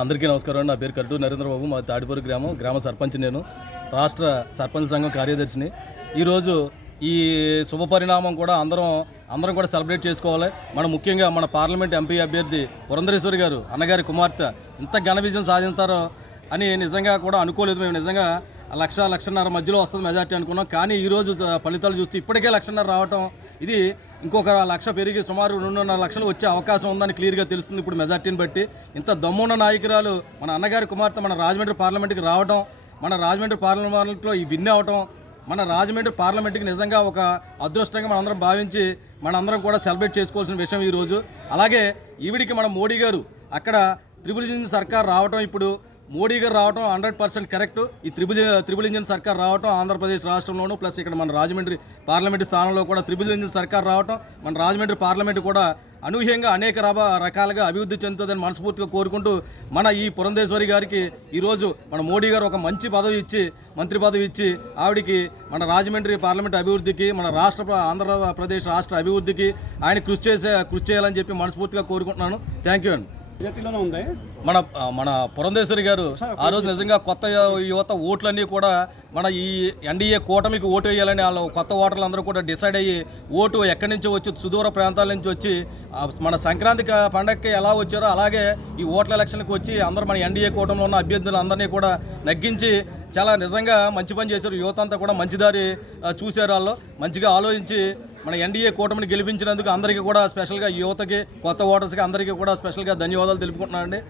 అందరికీ నమస్కారం అండి. నా పేరు కర్టూరు నరేంద్రబాబు. మా తాడిపూరి గ్రామ సర్పంచ్. నేను రాష్ట్ర సర్పంచ్ సంఘం కార్యదర్శిని. ఈరోజు ఈ శుభ పరిణామం కూడా అందరం కూడా సెలబ్రేట్ చేసుకోవాలి. ముఖ్యంగా మన పార్లమెంట్ ఎంపీ అభ్యర్థి పురంధరేశ్వరి గారు అన్నగారి కుమార్తె ఇంత ఘన విజయం సాధించారో అని నిజంగా కూడా అనుకోలేదు. మేము నిజంగా లక్షన్నర మధ్యలో వస్తుంది మెజార్టీ అనుకున్నాం. కానీ ఈరోజు ఫలితాలు చూస్తే ఇప్పటికే 1,00,000 రావటం, ఇది ఇంకొక 1,00,000 పెరిగి సుమారు 2.5 లక్షలు వచ్చే అవకాశం ఉందని క్లియర్గా తెలుస్తుంది. ఇప్పుడు మెజార్టీని బట్టి ఇంత దమ్మున్న నాయకురాలు మన అన్నగారి కుమార్తె మన రాజమండ్రి పార్లమెంట్కి రావడం, మన రాజమండ్రి పార్లమెంట్లో ఈ విన్ అవటం, మన రాజమండ్రి పార్లమెంట్కి నిజంగా ఒక అదృష్టంగా మనందరం భావించి మనందరం కూడా సెలబ్రేట్ చేసుకోవాల్సిన విషయం ఈరోజు. అలాగే ఈవిడికి మన మోడీ గారు అక్కడ త్రిపుల్ ఇంజిన్ సర్కార్ రావటం, ఇప్పుడు మోడీ గారు రావటం 100% కరెక్ట్. ఈ త్రిపుల్ ఇంజిన్ సర్కార్ రావటం ఆంధ్రప్రదేశ్ రాష్ట్రంలోనూ, ప్లస్ ఇక్కడ మన రాజమండ్రి పార్లమెంటు స్థానంలో కూడా త్రిపుల్ ఇంజిన్ సర్కార్ రావటం, మన రాజమండ్రి పార్లమెంటు కూడా అనూహ్యంగా అనేక రకాలుగా అభివృద్ధి చెందుతుందని మనస్ఫూర్తిగా కోరుకుంటూ, మన ఈ పురంధేశ్వరి గారికి ఈరోజు మన మోడీ గారు ఒక మంచి పదవి ఇచ్చి, మంత్రి పదవి ఇచ్చి, ఆవిడికి మన రాజమండ్రి పార్లమెంట్ అభివృద్ధికి, మన ఆంధ్రప్రదేశ్ రాష్ట్ర అభివృద్ధికి ఆయన కృషి చేయాలని చెప్పి మనస్ఫూర్తిగా కోరుకుంటున్నాను. థ్యాంక్ యూ అండి. మన పురంధేశ్వరి గారు ఆ రోజు నిజంగా కొత్త యువత ఓట్లన్నీ కూడా మన ఈ ఎన్డీఏ కూటమికి ఓటు వేయాలని వాళ్ళు కొత్త ఓటర్లు అందరూ కూడా డిసైడ్ అయ్యి ఓటు ఎక్కడి నుంచి వచ్చి సుదూర ప్రాంతాల నుంచి వచ్చి మన సంక్రాంతి పండగకి ఎలా వచ్చారో అలాగే ఈ ఓట్ల ఎలక్షన్కి వచ్చి అందరూ మన ఎన్డీఏ కూటమిలో ఉన్న అభ్యర్థులు అందరినీ కూడా నగ్గించి చాలా నిజంగా మంచి పని చేశారు. యువత అంతా కూడా మంచి దారి చూశారు. వాళ్ళు మంచిగా ఆలోచించి మన ఎన్డీఏ కూటమిని గెలిపించినందుకు అందరికీ కూడా స్పెషల్గా యువతకి, కొత్త ఓటర్స్కి అందరికీ కూడా స్పెషల్గా ధన్యవాదాలు తెలుపుకుంటున్నానండి.